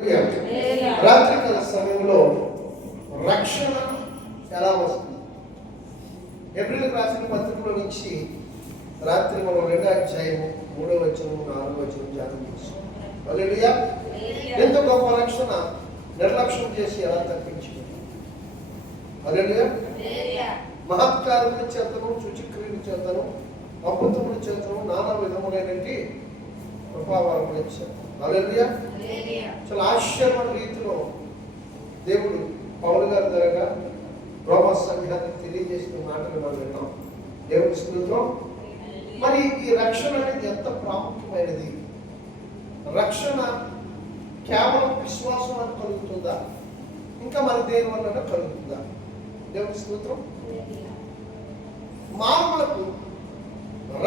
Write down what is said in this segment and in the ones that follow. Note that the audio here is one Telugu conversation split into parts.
రాత్రికాల సమయంలో రక్షణ ఎలా వస్తుంది? ఏప్రిల్ రాసిన పత్రికలో నుంచి రాత్రి మనం 2వ అధ్యాయము 3వ వచనం 4వ వచనం ధ్యానం చేస్తాం. హల్లెలూయా. ఎంత గొప్ప రక్షణ నిర్లక్ష్యం చేసి ఎలా తప్పించుకుంటాం? హల్లెలూయా. మహత్కారముల చేతను, సూచక్రియల చేతను, అద్భుతముల చేతను, నానా విధములైనటువంటి కృపావరముల చేతను. హల్లెలూయా. చాలా ఆశ్చర్యమైన రీతిలో దేవుడు పౌలు గారి ద్వారా రోమా సంఘానికి తెలియజేసిన మాటలు మనం విన్నాం. దేవుడి స్తుతిలో మరి ఈ రక్షణ అనేది ఎంత ప్రాముఖ్యమైనది? రక్షణ కేవలం విశ్వాసం అని కలుగుతుందా, ఇంకా మరి దేని వల్ల కలుగుతుందా? దేవుడి స్తోత్రం. మానవులకు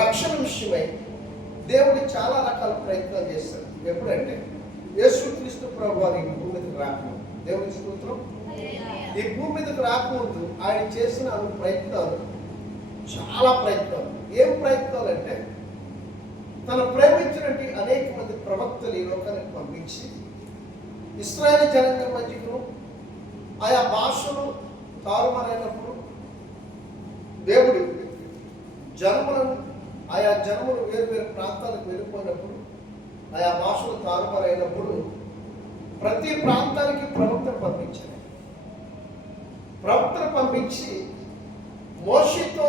రక్షణ విషయమై దేవుడు చాలా రకాల ప్రయత్నాలు చేస్తాడు. ఎప్పుడంటే యేసుక్రీస్తు ప్రభువారు ఈ భూమి మీదకి రాకముందు, దేవుడి స్తోత్రం, ఈ భూమి మీదకి రాకముందు ఆయన చేసిన ప్రయత్నాలు చాలా ప్రయత్నాలు. ఏం ప్రయత్నాలు అంటే తను ప్రేమించినట్టు అనేక మంది ప్రవక్తలు ఈ లోకానికి పంపించి ఇశ్రాయేలు జనాంగం మధ్యకు ఆయా భాషలు తారుమారైనప్పుడు దేవుడు జనములను ఆయా జనములు వేరు వేరు ప్రాంతాలకు వెళ్ళిపోయినప్పుడు ఆయా భాషలు తారుమారైనప్పుడు ప్రతి ప్రాంతానికి ప్రవక్తను పంపించాడు. ప్రవక్తను పంపించి మోషేతో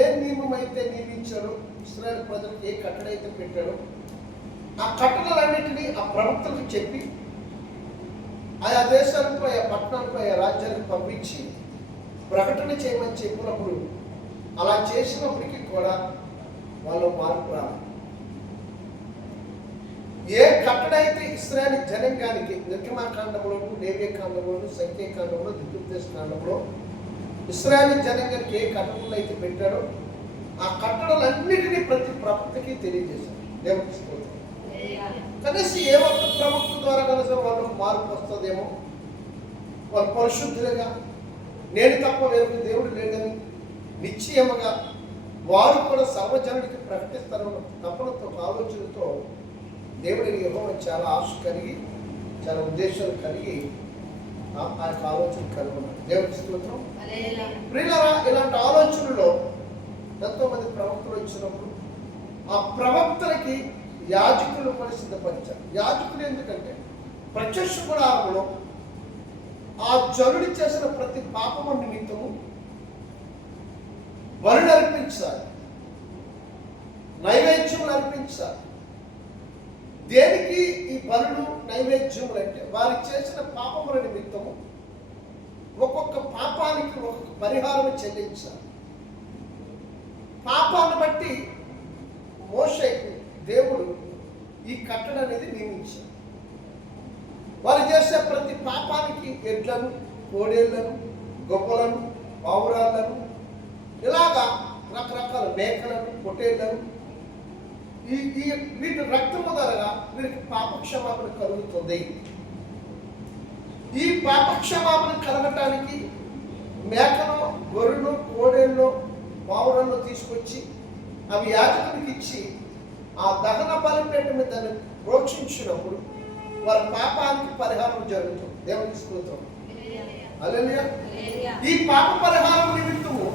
ఏ నియమం అయితే నియమించాడో, ఇశ్రాయేలు ప్రజలకు ఏ కట్టడ అయితే పెట్టాడో ఆ కట్టడలన్నింటినీ ఆ ప్రవక్తలకు చెప్పి ఆయా దేశాలకు, ఆయా పట్టణాలకు, ఆయా రాజ్యాలకు పంపించి ప్రకటన చేయమని చెప్పినప్పుడు అలా చేసినప్పటికీ కూడా వాళ్ళు మార్పు రాదు. ఏ కట్టడైతే ఇశ్రాయేలు జనాంగానికి నిర్గమాకాండంలోను, లేవ్యకాండంలోను, సంఖ్యాకాండంలో, ద్వితీయోపదేశ కాండంలో ఇశ్రాయేలు జనాంగానికి ఏ కట్టడలు అయితే పెట్టాడో ఆ కట్టడలన్నిటినీ ప్రతి ప్రవక్తకి తెలియజేశాడు. దేవుడి స్తోత్రం. కనీసం ఏ ఒక్క ప్రవక్త ద్వారా కలిసి వాళ్ళకు మార్పు వస్తుందేమో, వాళ్ళు పరిశుద్ధులుగా నేను తప్ప వేరొక దేవుడు లేదని నిశ్చయముగా వారు కూడా సర్వజనుడికి ప్రకటిస్తారు తప్పనతో ఆలోచనతో దేవుడిని యెహోవా చాలా ఆశ కలిగి, చాలా ఉద్దేశాలు కలిగి ఆ యొక్క ఆలోచన కలిగి ఉన్నారు. దేవుడి స్తోత్రం. ప్రియులారా, ఇలాంటి ఆలోచనలో ఎంతో మంది ప్రవక్తలు వచ్చినప్పుడు ఆ ప్రవక్తలకి యాజకులు కూడా సిద్ధపరిచారు. యాజకులు ఎందుకంటే ప్రత్యక్ష గుడారంలో ఆ జనుడి చేసిన ప్రతి పాపము నిమిత్తము బలులు అర్పించాలి, నైవేద్యములు అర్పించాలి. దేనికి ఈ బలులు, నైవేద్యములు అంటే వారు చేసిన పాపముల నిమిత్తము ఒక్కొక్క పాపానికి ఒక్కొక్క పరిహారం చెల్లించాలి. పాపాన్ని బట్టి మోషేకు దేవుడు ఈ కట్టడ అనేది నియమించాడు. వారు చేసే ప్రతి పాపానికి ఎడ్లను, కోడేళ్లను, గొప్పలను, పావురాలను, ఇలాగా రకరకాల మేకలను, పొట్టేళ్లను, వీటి రక్తము ద్వారా వీరికి పాపక్షమాపణ కలుగుతుంది. ఈ పాపక్షమాపణ కలగటానికి మేకను, గొర్రెను, కోడేళ్ళు, పావురాలను తీసుకొచ్చి అవి యాజకునికి ఇచ్చి ఆ దహన బలిపీఠ మీద దాన్ని ప్రోక్షించినప్పుడు వారి పాపానికి పరిహారం జరుగుతుంది. దేవునికి స్తోత్రం. హల్లెలూయా. ఈ పాప పరిహారం నిమిత్తము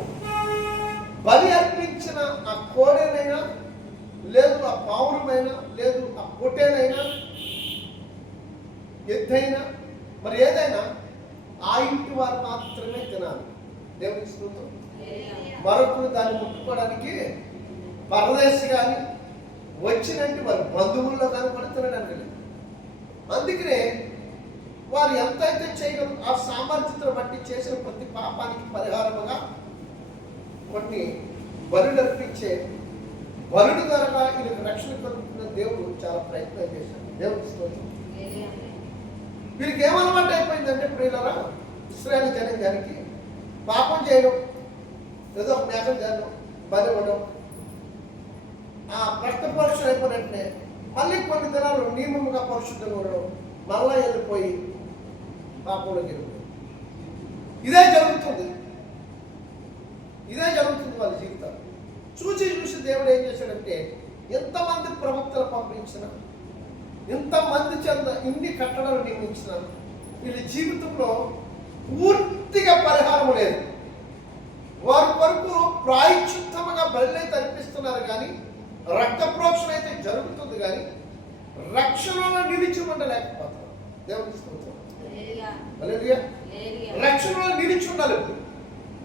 బలి అర్పించిన ఆ కోడేనైనా, లేదు ఆ పావురమైనా, లేదు ఆ పొట్టేనైనా, ఎద్దైనా, మరి ఏదైనా ఆ ఇంటి వారు మాత్రమే తినాలి. దేవునికి స్తోత్రం. మరొకరు దాన్ని ముట్టుకోవడానికి పరదేశి కానీ వచ్చినట్టు వారి బంధువుల్లో కానీ కూడా తినడానికి లేదు. అందుకనే వారు ఎంతైతే చేయగలరు ఆ సామర్థ్యతను బట్టి చేసిన ప్రతి పాపానికి పరిహారముగా కొన్ని బలులు అర్పించే బలుడి ద్వారా వీళ్ళకి రక్షణ కలుగుతున్న దేవుడు చాలా ప్రయత్నం చేశాడు. దేవుడికి స్తోత్రం. వీరికి ఏమలవాటు అయిపోయిందంటే ప్రియులారా, ఇశ్రాయేలు జనాంగానికి పాపం చేయడం, ఏదో ఒక మేకం చేయడం, బలి ఇవ్వడం, ఆ రక్త పరీక్ష అయిపోయినట్టునే మళ్ళీ కొన్ని దినాలు నియమముగా పరిశుద్ధంగా ఉండడం, మళ్ళా వెళ్ళిపోయి పాపంలోకి వెళ్ళిపోయి ఇదే జరుగుతుంది వాళ్ళ జీవితాలు. చూసి దేవుడు ఏం చేశాడంటే ఎంతమంది ప్రవక్తలు పంపించిన, ఇంతమంది చెంద ఇన్ని కట్టడాలు నిర్మించినాను, వీళ్ళ జీవితంలో పూర్తిగా పరిహారం లేదు. వారి వరకు ప్రాయశ్చిత్తముగా బలినైతే అర్పిస్తున్నారు కానీ, రక్త ప్రోక్షణ అయితే జరుగుతుంది కానీ రక్షణలో నిలిచి ఉండలేకపోతారు. దేవుని స్తోత్రం. హల్లెలూయా. రక్షణలో నిలిచి ఉండాలి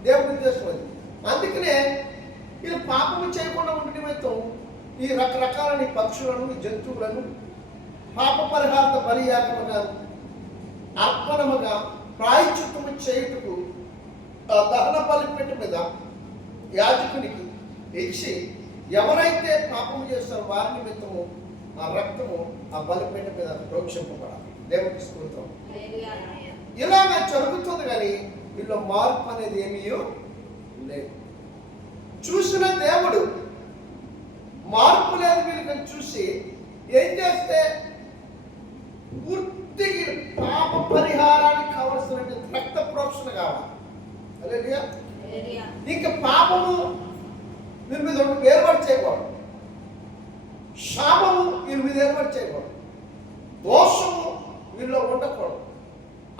దేవుని ఉద్దేశం అది. అందుకనే వీళ్ళు పాపము చేయకుండా ఉండే నిమిత్తం ఈ రకరకాల పక్షులను, జంతువులను పాప పరిహార బలియాగముగా, అర్పణముగా, ప్రాయశ్చిత్తము చేయుటకు దహన బలిపీఠం మీద యాజకునికి ఇచ్చి ఎవరైతే పాపము చేస్తారో వారి నిమిత్తము ఆ రక్తము ఆ బలిపీఠం మీద ప్రోక్షింపబడాలి. దేవునికి స్తోత్రం. ఇలాగ జరుగుతుంది కానీ వీళ్ళు మార్పు అనేది ఏమీ లేదు. చూసిన దేవుడు మార్పు లేదు వీళ్ళని చూసి ఏం చేస్తే పూర్తిగా పాప పరిహారానికి కావలసిన రక్త ప్రోక్షణ కావాలి. హల్లెలూయా. ఇంకా పాపము వీరి మీద ఏర్పాటు చేయకూడదు, శాపము వీరి మీద ఏర్పాటు చేయకూడదు, దోషము వీరిలో ఉండకూడదు,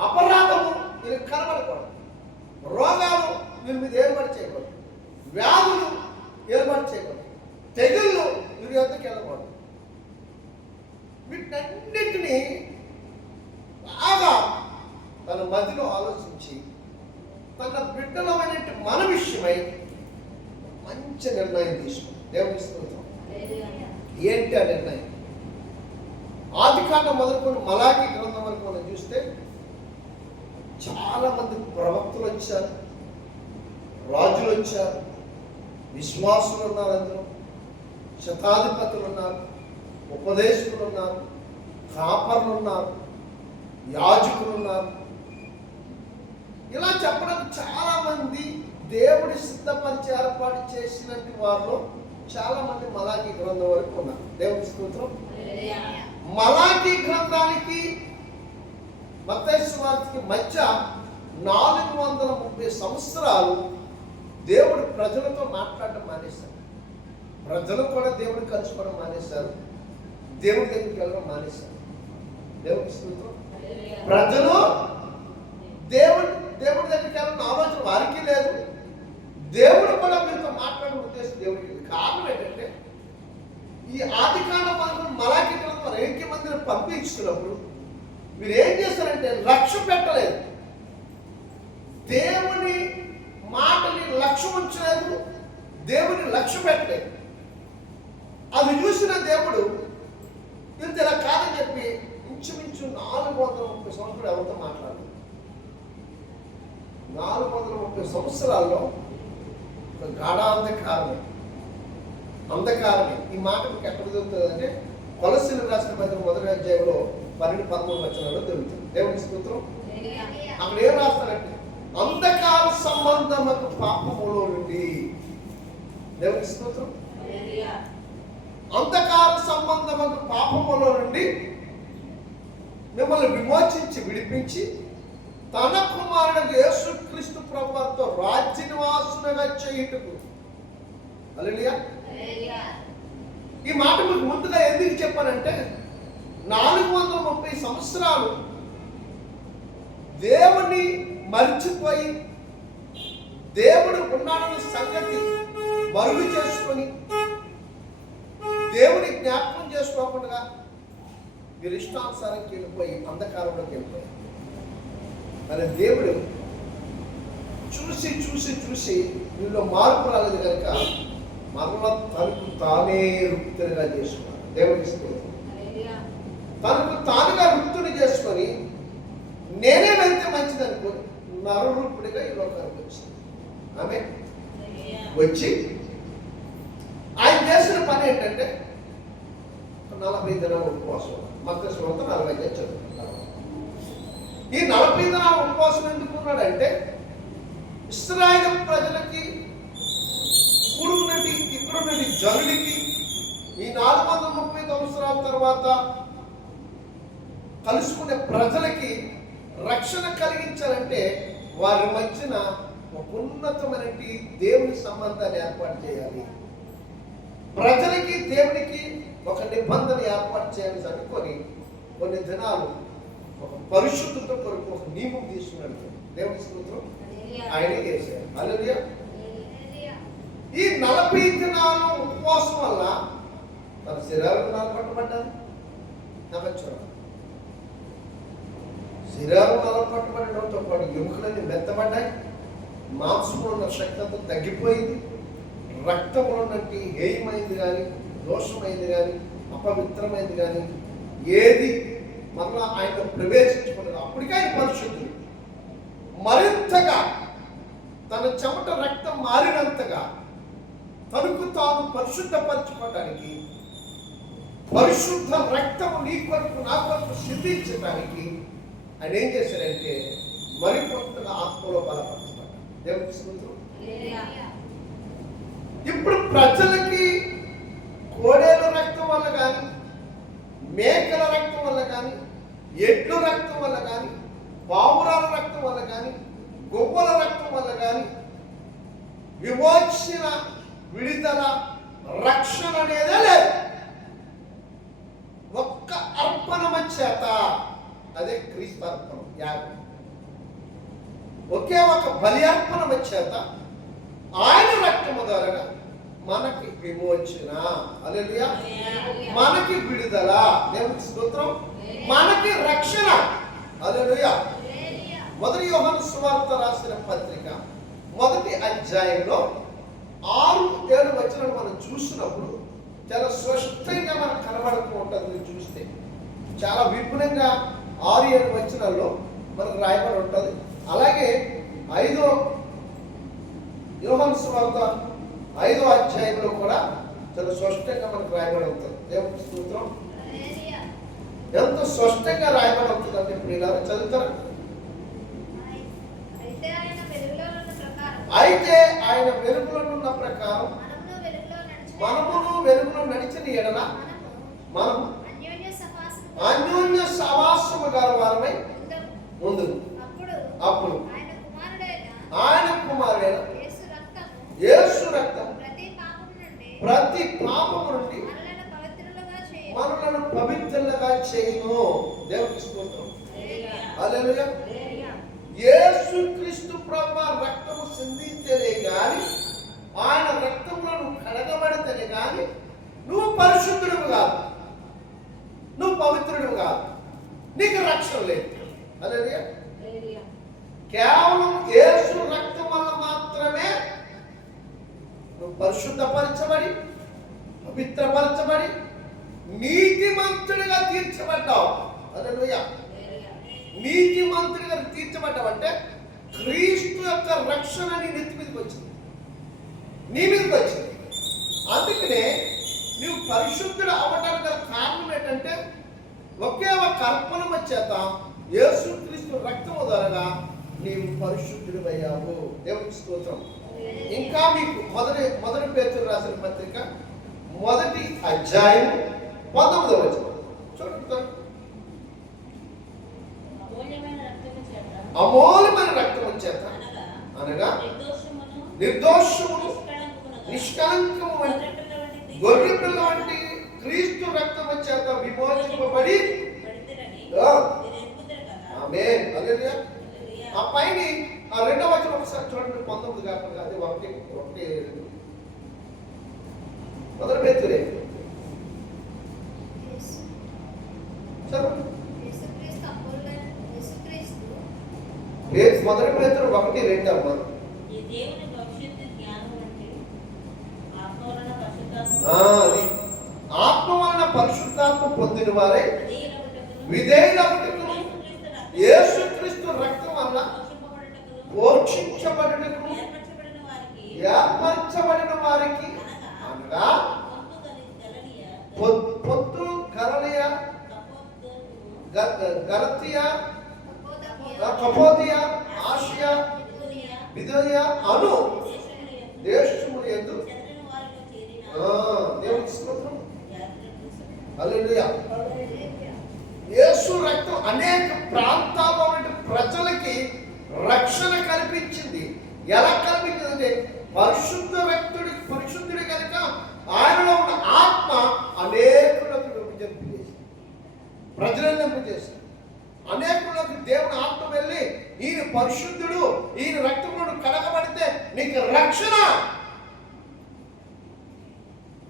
అపరాధము వీరికి కనబడకూడదు, రోగాలు వీరి మీద ఏర్పాటు చేయకూడదు, వ్యాధులు ఏర్పాటు చేయకూడదు, తెగుళ్ళు వీరి యొద్దకు వెళ్ళకూడదు. వీటన్నిటినీ బాగా తన మదిలో ఆలోచించి తన బిడ్డలమైన మన విషయమై మంచి నిర్ణయం తీసుకుంది. దేవుని స్తోత్రం. ఏంటి ఆ నిర్ణయం? ఆదికాండం మొదలుకొని మలాకి గ్రంథం వరకు మనం చూస్తే చాలా మంది ప్రవక్తలు వచ్చారు, రాజులు వచ్చారు, విశ్వాసులు ఉన్నారు, అందులో శతాధిపతులు ఉన్నారు, ఉపదేశకులు ఉన్నారు, కాపర్లు ఉన్నారు, యాజకులు ఉన్నారు. ఇలా చెప్పడానికి చాలా మంది దేవుడి సిద్ధపరిచి ఏర్పాటు చేసినట్టు వారిలో చాలా మంది మలాకి గ్రంథం వరకు ఉన్నారు. దేవుడి స్తోత్రం. మలాకి గ్రంథానికి మత్తయి సువార్తకి మధ్య 430 సంవత్సరాలు దేవుడు ప్రజలతో మాట్లాడడం మానేశారు. ప్రజలు కూడా దేవుడిని కలుసుకోవడం మానేశారు, దేవుడి దగ్గరికి వెళ్ళడం మానేశారు. దేవుడి స్తోత్రం. ప్రజలు దేవుడి దగ్గరికి వెళ్ళిన ఆలోచన వారికి లేదు, దేవుడు కూడా వీరితో మాట్లాడే ఉద్దేశం దేవుడికి లేదు. కారణం ఏంటంటే ఈ ఆదికాండం మలాకి గ్రంథం 8 మందిని పంపించినప్పుడు మీరు ఏం చేస్తారంటే లక్ష్య పెట్టలేదు, దేవుని మాటని లక్ష్యం ఉంచలేదు, దేవుని లక్ష్య పెట్టలేదు. అది చూసిన దేవుడు వీళ్ళు ఇలా కాదని చెప్పి ఇంచుమించు 430 సంవత్సరాలు ఎవరితో మాట్లాడారు. 430 సంవత్సరాల్లో ఒక గాఢ అంధకారమే. ఈ మాట మీకు ఎక్కడ దొరుకుతుంది అంటే కొలస్సీలకు రాసిన పత్రిక 1వ అధ్యాయంలో 12-13 వచనాల్లో దొరుకుతుంది. దేవుని స్తోత్రం. అక్కడ ఏం రాస్తారంటే అంధకార సంబంధమైన పాపములో నుండి, దేవుని స్తోత్రం, అంధకార సంబంధమైన పాపములో నుండి మిమ్మల్ని విమోచించి విడిపించి తన కుమారుడు యేసుక్రీస్తు ప్రభువుతో రాజ్య నివాసులుగా చేయుటకు. హల్లెలూయా. ఈ మాట మీకు ముందుగా ఎందుకు చెప్పానంటే 430 సంవత్సరాలు దేవుని మర్చిపోయి దేవుడు ఉన్నాడన్న సంగతి మరుగు చేసుకొని దేవుని జ్ఞాపకం చేసుకోకుండా మీరు ఇష్టానుసారంకి వెళ్ళిపోయి అంధకారంలోకి వెళ్ళిపోయి, మరి దేవుడు చూసి చూసి చూసి వీళ్ళు మార్పు రాలేదు కనుక మరలా తనకు తానే రుక్తునిగా చేసుకున్నాడు. దేవుడికి స్తోత్రం. తనకు తానుగా రుక్తుని చేసుకొని నేనే వెళ్తే మంచిది అనుకోని నరరూపుడిగా ఈ లోకానికి వచ్చింది. ఆమె వచ్చి ఆయన చేసిన పని ఏంటంటే 40 దినాల ఉపవాసం. మత్తయి సువార్త 40 చదువుకుంటారు. ఈ 40 దినాల ఉపవాసం ఎందుకు ఉన్నాడంటే ఇశ్రాయేలు ప్రజలకి ఇక్కడున్నటి జనులకి ఈ 430 సంవత్సరాల తర్వాత కలుసుకునే ప్రజలకి రక్షణ కలిగించాలంటే వారి మధ్యన ఒక ఉన్నతమైన దేవుని సంబంధాన్ని ఏర్పాటు చేయాలి, ప్రజలకి దేవునికి ఒక నిబంధన ఏర్పాటు చేయాలని అనుకొని కొన్ని దినాలు ఒక పరిశుద్ధత కొరకు ఒక నియమం తీసుకున్నాడు. దేవుని స్తోత్రం. ఆయనే చేశారు. హల్లెలూయా. ఈ 40 దినాలు ఉపవాసం వల్ల తన శరీరం నలపట్టబడ్డారు. శరీరం నలపట్టబడడంతో పాటు ఎముకలన్నీ మెత్తబడ్డాయి. మాంసంలో ఉన్న శక్తి అంతా తగ్గిపోయింది. రక్తంలో ఉన్నట్టు హేయమైంది కానీ, దోషమైంది కానీ, అపవిత్రమైంది కానీ ఏది మరలా ఆయన ప్రవేశించుకున్నది. అప్పటికే ఆయన పరిశుద్ధుడు. మరింతగా తన చెమట రక్తం మారినంతగా తనకు తాను పరిశుద్ధపరచుకోవడానికి, పరిశుద్ధ రక్తము నీ కొరకు నా కొరకు సిద్ధించడానికి ఆయన ఏం చేశాడంటే మరికొంతగా ఆత్మలో బలపరచబడ్డాడు. దేవుని స్తోత్రం. ఇప్పుడు ప్రజలకి కోడేల రక్తం వల్ల కానీ, మేకల రక్తం వల్ల కానీ, ఎడ్ల రక్తం వల్ల కానీ, పావురాల రక్తం వల్ల కానీ, గొప్పల రక్తం వల్ల కానీ విమోచన, విడుదల, రక్షణ అనేదే లేదు. ఒక్క అర్పణమ చేత, అదే క్రీస్తు అర్పణం, యాగం. ఒకే ఒక బలి అర్పణమ చేత ఆయన రక్తము ద్వారా మనకి విమోచన, హల్లెలూయా, మనకి విడుదల, దేవునికి స్తోత్రం, మనకి రక్షణ, హల్లెలూయా. మొదటి యోహాను సువార్త రాసిన పత్రిక 1వ అధ్యాయంలో 6-7 వచనాలు మనం చూసినప్పుడు చాలా స్పష్టంగా మనకు కనబడుతూ ఉంటుంది. మీరు చూస్తే చాలా విపులంగా 6-7 వచనాల్లో మనకు రాయబడి ఉంటుంది. అలాగే 5వ యోహాను సువార్త 5వ అధ్యాయంలో కూడా చాలా స్పష్టంగా మనకు రాయబడి ఉంటుంది. దేవుని స్తోత్రం. ఎంత స్పష్టంగా రాయబడి ఉంటుంది అంటే ప్రియులారా చదువుతారా? అయితే ఆయన వెలుగులో ఉన్న ప్రకారం మనమును వెలుగులో నడిచిన ఎడల మనం అన్యోన్య సహవాసము గల వారమై ముందు. అప్పుడు ఆయన కుమారుడైన యేసు రక్తం ప్రతి పాపము నుండి మనలను పవిత్రులుగా చేయును. దేవునికి స్తోత్రం. హల్లెలూయా. యేసు క్రీస్తు ప్రభువు రక్తము సిందించేదే కానీ, ఆయన రక్తంలో నువ్వు కడగబడితేనే కానీ నువ్వు పరిశుద్ధుడు కాదు, నువ్వు పవిత్రుడు కాదు, నీకు రక్షణ లేదు. హల్లెలూయా. కేవలం యేసు రక్తం వల్ల మాత్రమే నువ్వు పరిశుద్ధపరచబడి, పవిత్రపరచబడి, నీతిమంతుడిగా తీర్చబడ్డావు. హల్లెలూయా. నీతిమంతుడిగా తీర్చబడ్డావంటే క్రీస్తు యొక్క రక్షణ నీ నెత్తి మీదకి వచ్చింది, నీ మీదకి వచ్చింది. అందుకనే నువ్వు పరిశుద్ధుడు అవ్వడానికి గల కారణం ఏంటంటే ఒకే ఒక అర్పణం చేత యేసుక్రీస్తు రక్తము ద్వారా నీవు పరిశుద్ధుడు అయ్యావు. దేవునికి స్తోత్రం. ఇంకా మీకు మొదటి పేతురు రాసిన పత్రిక 1వ అధ్యాయం 19వ వచనం చూడండి. అమూల్యమైన రక్తము చేత అనగా నిర్దోషమును నిష్కళంకము వంటి గొర్రె పిల్ల వంటి క్రీస్తు రక్తము చేత విమోచింపబడి, ఆమేన్, హల్లెలూయా. ఆ పైన ఆ 2వ వచనం ఒకసారి చూడండి. 19 కాకుండా అది 1:2 మొదటి పేతురే చదవండి. మొదటి పేతురు 1:2 అమ్మా. అది ఆత్మ వలన పరిశుద్ధాత్మ పొందిన వారే విధేయులగుటకును యేసుక్రీస్తు రక్తం వలన పోషించబడుటకు ఏర్పరచబడిన వారికి అనగా పొత్తు గలలియా, గలతియా, కపోదియా, ఆసియా, బిథూనియా అను దేశములు యందు దేవునికి స్తోత్రం. హల్లెలూయా. యేసు రక్తం అనేక ప్రాంతాల్లో ఉన్న ప్రజలకి రక్షణ కల్పించింది. ఎలా కల్పించిందంటే పరిశుద్ధుడి కనుక ఆయనలో ఉన్న ఆత్మ అనేకులకు విజ్ఞప్తి చేసింది. ప్రజలను నింపజేశాడు. అనేకులకు దేవుని ఆత్మ వెళ్ళి ఈయన పరిశుద్ధుడు, ఈయన రక్తంలో కడగబడితే నీకు రక్షణ,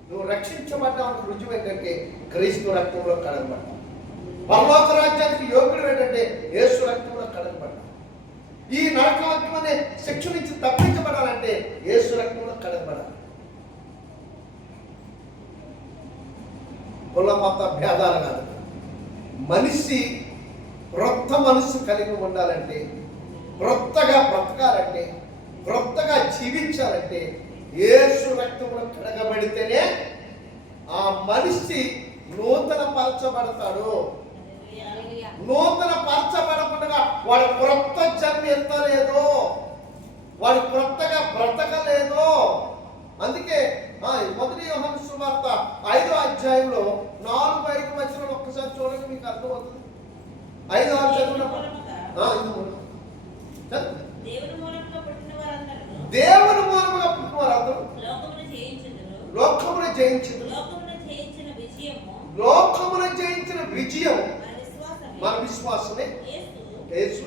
నువ్వు రక్షించబడ్డావు రుజువు ఏంటంటే క్రీస్తు రక్తంలో కడగబడ్డావు. పరలోక రాజ్యానికి యోగ్యుడు ఏంటంటే యేసు రక్తంలో కడగబడ్డావు. ఈ నరకం అనే శిక్ష నుంచి తప్పించబడాలంటే యేసు రక్తంలో కడగబడాలి. కుల మత భేదాలు కాదు, మనిషి క్రొత్త మనస్సు కలిగి ఉండాలంటే, క్రొత్తగా బ్రతకాలంటే, క్రొత్తగా జీవించాలంటే యేసు రక్తంలో కడగబడితేనే ఆ మనిషి నూతన పరచబడతాడు. నూతన పరచబడకుండా వాడు క్రొత్త జన్మ ఎత్తలేదు, వాడు క్రొత్తగా బ్రతకలేదు. అందుకే 1 యోహాను సువార్త 5వ అధ్యాయంలో 4-5 వచనాలు ఒక్కసారి చూడండి, మీకు అర్థమవుతుంది. 5-6 చదువునప్పుడు దేవుని మూలముగా పుట్టిన వారందరూ లోకమును జయించుదురు. లోకమును జయించిన విజయం మన విశ్వాసమే. యేసు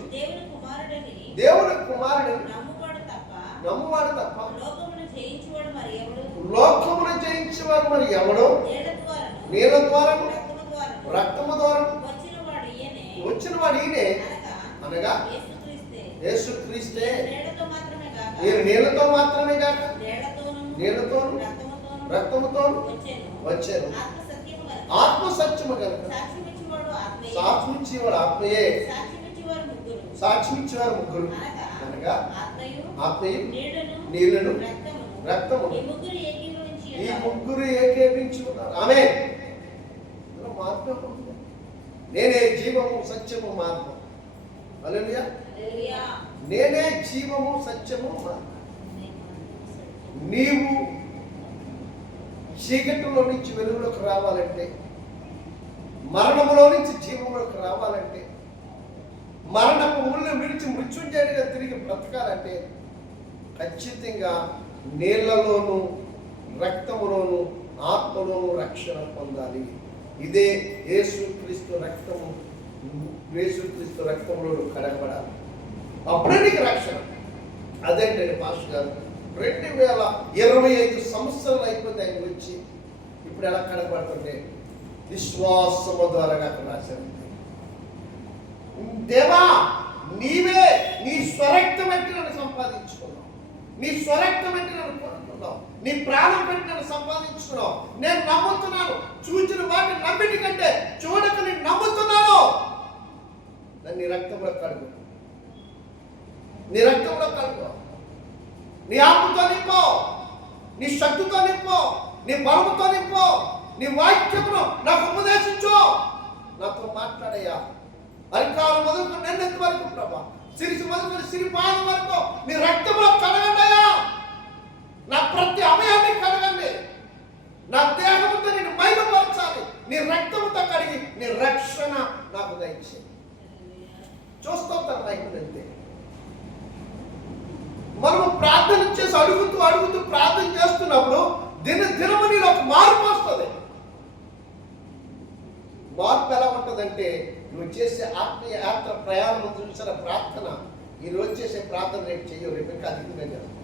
దేవుని కుమారుడని నమ్మువాడు తప్ప లోకమును జయించేవాడు మరి ఎవడో? నీళ్ళ ద్వారా రక్తము ద్వారా వచ్చిన వాడు ఈయనే, అనగా యేసుక్రీస్తే. నేను నీళ్ళతో మాత్రమే కాక నీళ్ళతోను రక్తముతోను వచ్చాను. ఆత్మ సత్యము కనుక సాక్షించేవాడు ఆత్మయే. సాక్షించేవారు ముగ్గురు, అనగా ఆత్మయు నీళ్ళను రక్తము, ఈ ముగ్గురు ఏకీభవించి ఉన్నారు. ఆమేన్. మార్గం నేనే జీవము సత్యము మార్గం. హల్లెలూయా. నేనే జీవము సత్యము మార్గం. నీవు చీకటిలో నుంచి వెలుగులోకి రావాలంటే, మరణములో నుంచి జీవంలోకి రావాలంటే, మరణపు ముళ్ళు విడిచి మృత్యుంజయుడిగా తిరిగి బ్రతకాలంటే ఖచ్చితంగా నీళ్లలోను రక్తములోను ఆత్మలోను రక్షణ పొందాలి. ఇదే యేసుక్రీస్తు రక్తము. యేసుక్రీస్తు రక్తంలో కడగబడాలి, అప్పుడే నీకు రక్షణ. అదేంటండి పాస్టర్ గారు, 2025 సంవత్సరాలు అయిపోయింది ఆయన వచ్చి, ఇప్పుడు ఎలా కడగబడుతుంటే విశ్వాసము ద్వారా రాశారు. దేవా, నీవే నీ స్వరక్తం పెట్టి నన్ను సంపాదించుకున్నావు, నీ స్వరక్తం పెట్టి నన్ను కొనుక్కున్నావు, నీ ప్రాణం పెట్టి నన్ను సంపాదించుకున్నావు. నేను నమ్ముతున్నాను, చూచిన వాటిని నమ్మిటి కంటే చూడక నేను నమ్ముతున్నాను. నన్ను నీ రక్తంలో కడుగు, నీ రక్తంలో కడుగు. నీ ఆత్మతో నింపో, నీ శక్తితో నింపో, నీ బలముతో నింపో, నీ వాక్యమును నాకు ఉపదేశించు, నాతో మాట్లాడయ్యా. అరికాలు మొదలుకొని నెన్నెత్తి వరకు ప్రభా, సిరిసి మొదలుకొని సిరిపాదం వరకు నీ రక్తంలో కడగండియా. నా ప్రతి అవయాన్ని కడగండి, నా దేహంతో నేను మహిమపరచాలి. నీ రక్తముతో కడిగి నీ రక్షణ నాకు దయచేయి. చూస్తాం తన మహిమనంతే. మనము ప్రార్థన చేసి అడుగుతూ ప్రార్థన చేస్తున్నప్పుడు దినము నీలో ఒక మార్పు వస్తుంది. మార్పు ఎలా ఉంటుందంటే, నువ్వు చేసే ఆత్మీయ యాత్ర ప్రయాణం చూసిన ప్రార్థన, ఈరోజు చేసే ప్రార్థన రేపు చెయ్యవు, రేపు ఇంకా అధికంగా చేస్తావు.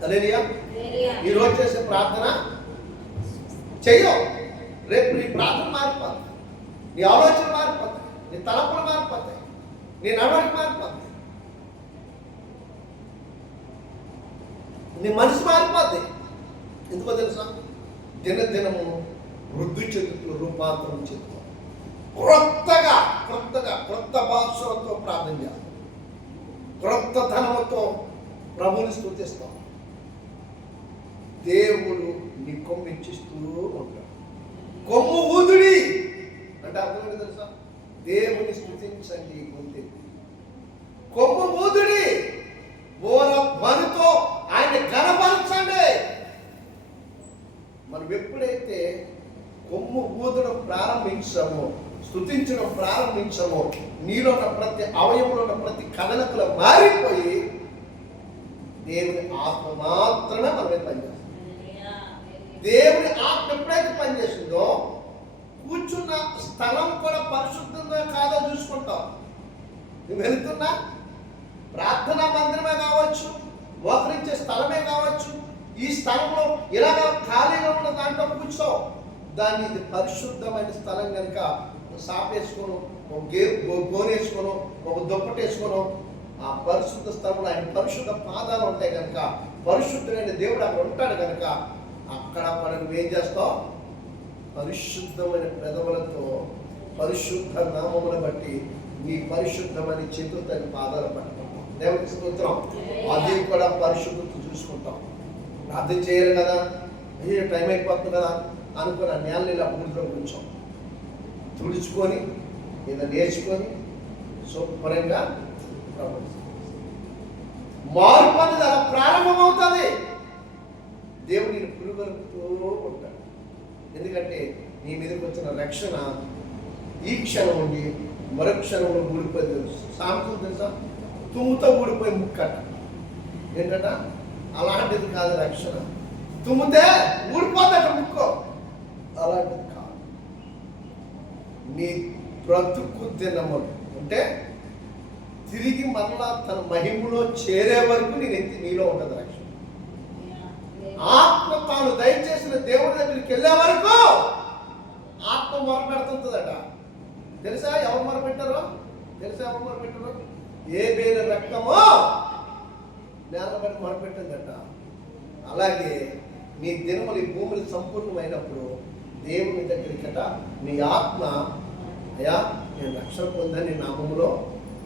హల్లెలూయా. ఈరోజు చేసే ప్రార్థన చెయ్యవు, రేపు నీ ప్రార్థన మారిపోతుంది, నీ ఆలోచన మారిపోతాయి, నీ తలపులు మారిపోతాయి, నీ నడవడికి మారిపోతాయి, నీ మనసు మారిపోద్ది. ఎందుకో తెలుసా? దినదినము వృద్ధి చెందుతూ రూపాంతరం చెందుతూ క్రొత్త భాషలతో ప్రార్థన చేస్తాం, క్రొత్త ధనముతో ప్రభుని స్తుతిస్తాం. దేవుడు నీ కొమ్ము ఇచ్చిస్తూ ఉంటాడు. కొమ్ము ఊదుడి అంటే అర్థమైంది తెలుసా? దేవుని స్తుతించండి గొంతెత్తి. కొమ్ము ఊదుడి, బోర ధ్వనితో ఆయన ఘనపరచండి. మనం ఎప్పుడైతే కొమ్ము ఊదడం ప్రారంభించామో, స్తుతించడం ప్రారంభించామో, నీలో ఉన్న ప్రతి అవయవంలో ఉన్న ప్రతి కదలికలు మారిపోయి దేవుని ఆత్మ మాత్రమే మన మీద పనిచేస్తుంది. దేవుని ఆత్మ ఎప్పుడైతే పనిచేసిందో కూర్చున్న స్థలం కూడా పరిశుద్ధంగా కాదో చూసుకుంటావు. నువ్వు వెళుతున్నా ప్రార్థనా మందిరమే కావచ్చు, మోకరించే స్థలమే కావచ్చు, ఈ స్థలంలో ఇలాగ ఖాళీగా ఉన్న దాంట్లో కూర్చోవు. దాన్ని ఇది పరిశుద్ధమైన స్థలం కనుక సాపేసుకోను, ఒక గోనేసుకోను, ఒక దుప్పటేసుకోను, ఆ పరిశుద్ధ స్థలంలో ఆయన పరిశుద్ధ పాదాలు ఉంటాయి కనుక, పరిశుద్ధమైన దేవుడు అక్కడ ఉంటాడు కనుక అక్కడ మనం ఏం చేస్తావు? పరిశుద్ధమైన పెదవులతో పరిశుద్ధ నామమును బట్టి నీ పరిశుద్ధమైన చేతులతో పాదాలు పట్టుకుంటాం. దేవునికి స్తోత్రం. అది కూడా పరిశుద్ధత చూసుకుంటాం. ప్రార్థన చేయరు కదా, అయ్యే టైం అయిపోతుంది కదా అనుకున్న నేలని ఇలా బూడిలో కూర్చోం, తుడుచుకొని ఇలా నేర్చుకొని శుభ్రంగా మార్పు అనేది అలా ప్రారంభమవుతుంది. దేవుడు నేను పురుగలుపుతూ ఉంటాడు. ఎందుకంటే నీ మీదకి వచ్చిన రక్షణ ఈ క్షణం ఉండి మరొక క్షణంలో ఊడిపోయి తెలుసు. సామెతలు తెలుసా? తుమ్ముతో ఊడిపోయి ముక్కట. ఏంటట? అలాంటిది కాదు రక్షణ. తుమ్మితే ఊడిపోతాట ముక్కో, అలాంటిది కాదు. నీ బ్రతుకు దినములు అంటే తిరిగి మరలా తన మహిమలో చేరే వరకు నీలో ఉంటుంది రక్షణ. ఆత్మ తాను దయచేసిన దేవుడి దగ్గరికి వెళ్ళే వరకు ఆత్మ మొరపెడుతుందట. తెలుసా ఎవరు మొరపెట్టారో? ఎవరు మొరపెట్టారో? ఏ బేల రక్తమో నేలబడి మొరపెట్టిందట. అలాగే నీ దినములు ఈ భూమిని సంపూర్ణమైనప్పుడు దేవుని దగ్గరికట నీ ఆత్మ, అయ్యా నేను రక్షణ పొందాను, నీ నామములో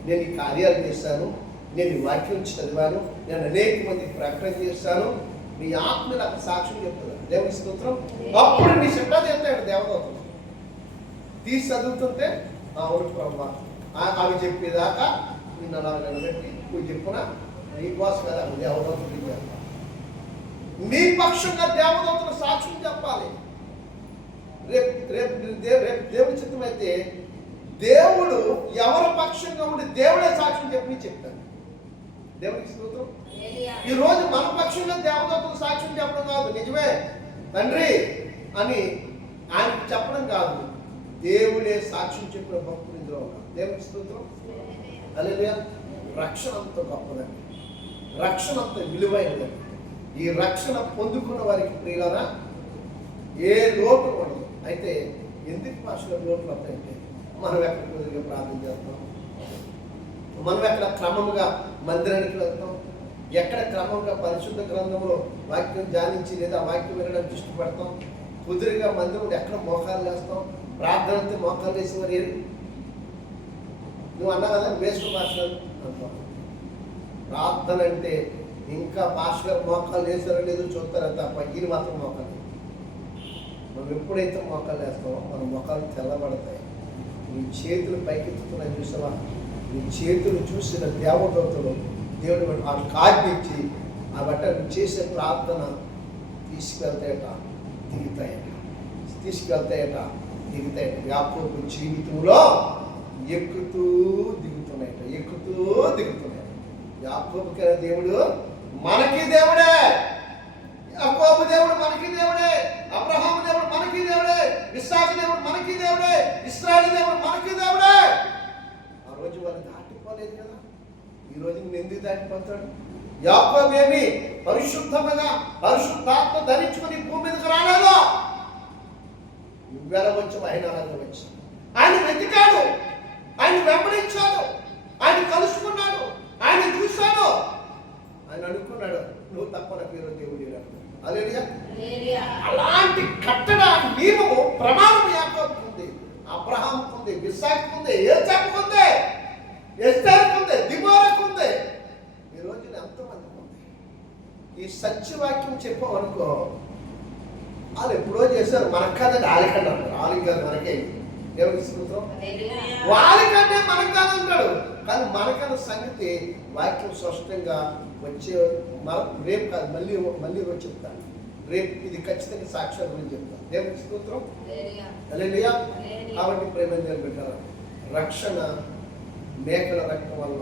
నేను ఈ కార్యాలు చేశాను, నేను ఈ వాక్యం చదివాను, నేను అనేక మందికి ప్రకటన చేస్తాను, నీ ఆత్మ నాకు సాక్ష్యం చెప్తుంది. దేవుని స్తోత్రం. అప్పుడు నీ శబ్ద చెప్తాడు దేవదూతలు తీసి చదువుతుంటే అవును ప్రభా అవి చెప్పేదాకా నిన్ను అలా నిలబెట్టి నువ్వు చెప్పున నీ కోసం కదా దేవదూతలు నీ పక్షంగా దేవదూతలు సాక్ష్యం చెప్పాలి. రేపు రేపు రేపు దేవుని చిత్తం అయితే దేవుడు ఎవరి పక్షంగా ఉండి దేవుడే సాక్ష్యం చెప్పి చెప్తాడు. దేవునికి స్తోత్రం. ఈ రోజు మన పక్షంగా దేవదూతలు సాక్ష్యం చెప్పడం కాదు, నిజమే తండ్రి అని ఆయనకు చెప్పడం కాదు, దేవుడే సాక్ష్యం చెప్పిన భక్తులు ఇందులో ఉన్నారు. దేవునికి స్తోత్రం. హల్లెలూయా. రక్షణ అంత గొప్పదండి, రక్షణ అంత విలువైనదండి. ఈ రక్షణ పొందుకున్న వారికి ప్రియులారా ఏ లోటు ఉండదు. అయితే ఎందుకు భాషలో లోట్లు వస్తాయంటే మనం ఎక్కడ కొద్దిగా ప్రార్థన చేస్తాం, మనం ఎక్కడ క్రమంగా మందిరానికి వెళ్తాం, ఎక్కడ క్రమంగా పరిశుద్ధ గ్రంథంలో వాక్యం ధ్యానించి లేదా వాక్యం వినడానికి ఇష్టపడతాం, కుదురుగా మందిరం ఎక్కడ మోకాలు వేస్తాం, ప్రార్థనతో మోకాలు వేసి మరి నువ్వు అన్నా కదా వేసుకు భాషలు అంటాం. ప్రార్థన అంటే ఇంకా భాష గారు మోకాలు వేసారో లేదో చూస్తారో తప్ప ఈయన మాత్రం మోకాలు. మనం ఎప్పుడైతే మోకాలు వేస్తామో మన మోకాలు తెల్లబడతాయి. నీ చేతులు పైకెత్తుతున్నాయి చూసావా? నీ చేతులు చూసిన దేవదూతలు దేవుడు వాళ్ళకి ఆజ్ఞించి ఆ బట్ట నువ్వు చేసే ప్రార్థన తీసుకెళ్తాయట దిగుతాయట. యాకోబు జీవితంలో ఎక్కుతూ దిగుతున్నాయట. యాకోబుకైన దేవుడు మనకి దేవుడే, యాకోబు దేవుడు మనకి దేవుడే, అబ్రహాము దేవుడు మనకి దేవుడే, ఇస్సాకు దేవుడు మనకి దేవుడే, ఇశ్రాయేలు దేవుడు మనకి దేవుడే. ఆ రోజు వాళ్ళు దాటిపోలేదు కదా, ఈ రోజు నేను ఎందుకు దాటిపోతాడు? యాకోబు ఏమి పరిశుద్ధముగా పరిశుద్ధాత్మ ధరించుకుని భూమి మీదకి రాలేదు. నువ్వెలా వచ్చావు? ఆయన అలాగే వచ్చావు. ఆయన వెతికాడు, ఆయన వెంబడించాడు, ఆయన కలుసుకున్నాడు, ఆయన చూశాడు, ఆయన అనుకున్నాడు నువ్వు తప్ప నాకు వేరే దేవుడు హల్లెలూయా. అలాంటి కట్టడ నియమము ప్రమాణం యాకోబుకు ఉంది, అబ్రహాముకు ఉంది, ఇస్సాకుకు ఉంది, ఏసాకుకు ఉంది, ఎస్తేరుకు ఉంది, దిబోరాకు ఉంది. ఈ రోజున ఎంతమందికి ఉంది? ఈ సత్యవాక్యం చెప్పామనుకో వాళ్ళు ఎప్పుడో చేశారు, మనకు కాదండి వాళ్ళకంటే అంటారు. వాళ్ళకి కాదు మనకే. దేవుని స్తోత్రం. వాళ్ళకంటే మనకు కాదంటాడు, కానీ మనకన్న సంగతి వాక్యం స్పష్టంగా వచ్చే రేపు కాదు మళ్ళీ రోజు చెప్తాను. రేపు ఇది ఖచ్చితంగా సాక్ష్యాల గురించి చెప్తాను. దేవుని స్తోత్రం. హల్లెలూయా. కాబట్టి ప్రేమ పెట్టారు. రక్షణ మేకల రక్తం వల్ల,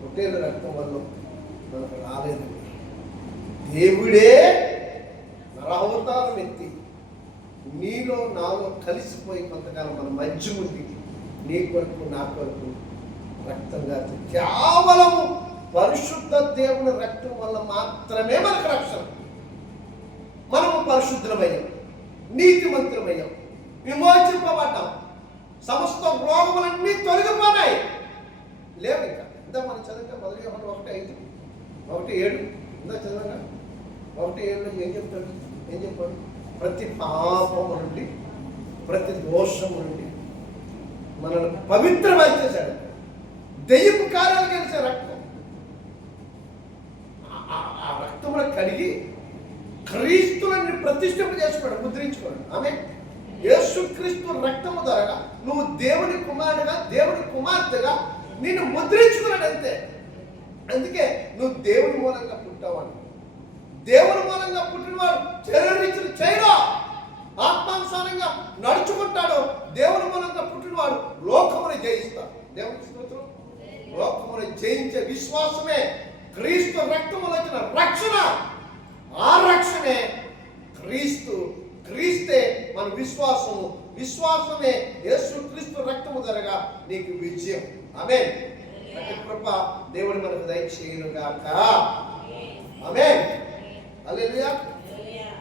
పొట్టేల రక్తం వల్ల మనకు రాలేదండి. దేవుడే నరావతారం ఎత్తి నీలో నాలో కలిసిపోయి కొంతకాలం మన మధ్య ఉంది. నీ కొరకు నా కొరకు రక్తంగా కేవలము పరిశుద్ధ దేవుని రక్తం వల్ల మాత్రమే మనకు రక్షణ. మనము పరిశుద్ధులమయ్యాం, నీతిమంతులమయ్యాం, విమోచింపబడ్డాం, సమస్త రోగములన్నీ తొలగిపోయినాయి. లేవు ఇంకా. ఇంత మనం చదివితే 1 యోహాను 1:5, 1:7 ఇంత చదవగా 1:7 ఏం చెప్తాడు? ఏం చెప్పాడు? ప్రతి పాపము నుండి, ప్రతి దోషము నుండి మనల్ని పవిత్రమై చేశాడు. దెయ్యపు కార్యాలు కలిసే రక్తం, ఆ రక్తమును కడిగి క్రీస్తుని ప్రతిష్ఠింప చేసుకున్నాడు, ముద్రించుకోండి. ఆమె యేసుక్రీస్తు రక్తము ద్వారా నువ్వు దేవుని కుమారుడుగా, దేవుని కుమార్తెగా నిన్ను ముద్రించుకున్నాడు అంతే. అందుకే నువ్వు దేవుని మూలంగా పుట్టావాడు. దేవుని మూలంగా పుట్టినవాడు శరీరించిన చేయడా ఆత్మానుసారంగా నడుచుకుంటాడు. దేవుని మూలంగా పుట్టినవాడు లోకముని జయిస్తాడు. దేవుని స్తోత్రం. లోకముని జయించే విశ్వాసమే క్రీస్తు రక్తములో వచ్చిన రక్షణ. ఆ రక్షణే క్రీస్తే మన విశ్వాసము. విశ్వాసమే యేసుక్రీస్తు రక్తము ధరగా నీకు విజయం. ఆమేన్. అట్టి కృప దేవుడు మనకు దయచేయును గాక. ఆమేన్. హల్లెలూయా.